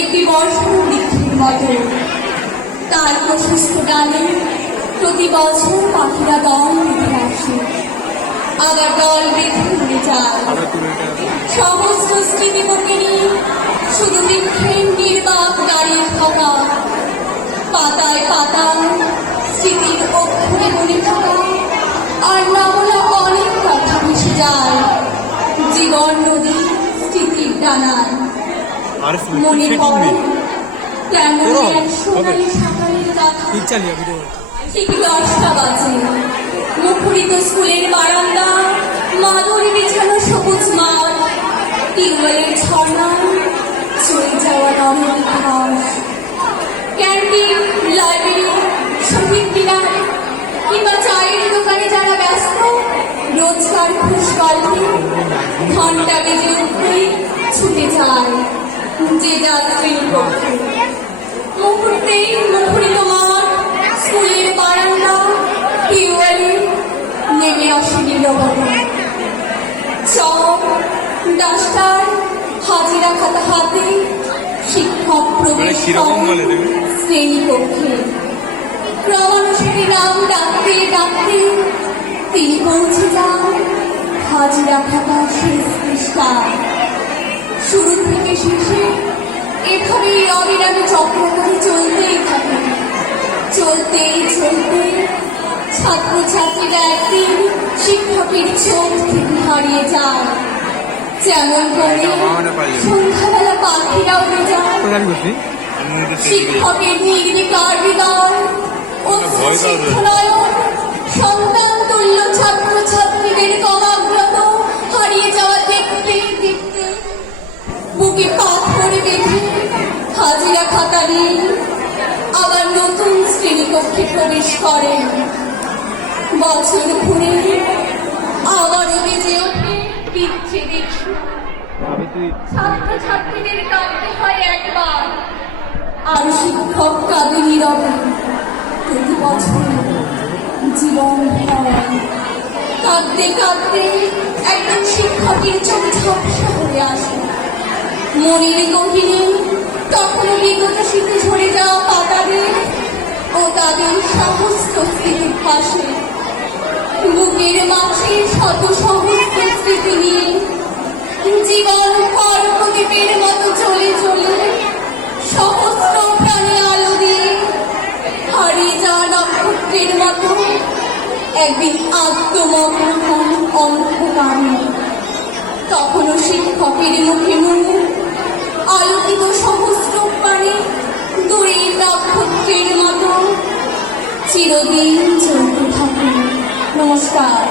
একটি বর্ষণ বৃক্ষের মতো। তার প্রশস্ত ডালে প্রতি বছর পাখিরা দল বেঁধে আসে, আবার দল বেঁধে উড়ে যায়। সমস্ত স্মৃতি বুকে নিয়ে শুধু বৃক্ষের নির্বাক গাড়ির ঠকা, পাতায় পাতায় স্মৃতির অক্ষরে মনে থাকা আর না বলা অনেক কথা মিশে যায় জীবন নদী স্মৃতির ডানায়। মনে পড়ে তেমন এক সোনালি সকালের কথা। ঠিক 10টা বাজে, মুখরিত স্কুলের বারান্দা, মাদুরে বিছানো সবুজ মাঠ, টিউবওয়েলের ঝর্ণায় চলে যাওয়া নরম ঘাস। ক্যান্টিন, লাইব্রেরি, শহীদ মিনার কিংবা চায়ের দোকানে যারা ব্যস্ত রোজকার খুশ গল্পে ঘন্টা বেজে উঠে ছুটে যায় যে যার শ্রেণীকক্ষে। মুহূর্তেই মুখরিত মাঠ, স্কুলের বারান্দা, টিউবওয়েলে নেমে আসে নীরবতা। চক, ডাস্টার, হাজিরা খাতা হাতে শিক্ষক প্রবেশ শ্রেণীকক্ষে। ক্রমানুসারে নাম ডাকতে ডাকতে তিনি পৌঁছে যান হাজিরা খাতা শেষ পৃষ্ঠায়। শুরু থেকে শেষে এভাবেই অবিরামে চক্রধারী চলতেই থাকে। চলতেই চলতে ছাত্রছাত্রীরা একদিন শিক্ষকের চোখ থেকে হারিয়ে যায়, যেমন করে সন্ধ্যাবেলা পাখিরা উড়ে যায়। শিক্ষকের নির্বিকার হৃদয় ও শিক্ষানয়ন সন্তান তুল্য ছাত্রছাত্রীদের কমাগ্রত হারিয়ে যাওয়া দেখতে দেখতে বুকে পাথর বেঁধে হাজিরা খাতা নিয়ে আবার নতুন শ্রেণীকক্ষে প্রবেশ করেন। বছর ঘুরে আবারও বেজে ওঠে বিচ্ছেদের সুর। ছাত্রছাত্রীদের কাঁদতে হয় একবার, আর শিক্ষক কাঁদে নীরবে। প্রতি বছর জীবন কাঁদতে কাঁদতে একজন শিক্ষকের চোখ ঝাপসা হয়ে আসে। মনের গভীরে তখনও বিগত স্মৃতি ঝরে যাওয়া পাতাদের ও তাদের সমস্ত স্মৃতির পাশে বুকের মাঝে শত সমস্ত স্মৃতি নিয়ে জীবন প্রদীপের মতো চলে চলে সমস্ত প্রাণী আলো দিয়ে হারিয়ে যাওয়া নক্ষত্রের মতো একদিন আত্মমগ্ন অন্ধকারে। তখনও শিক্ষকের মুখে মুখ আলোকিত সমস্ত প্রাণী দূরের নক্ষত্রের মতো চিরদিন চলতে থাকে। নমস্কার।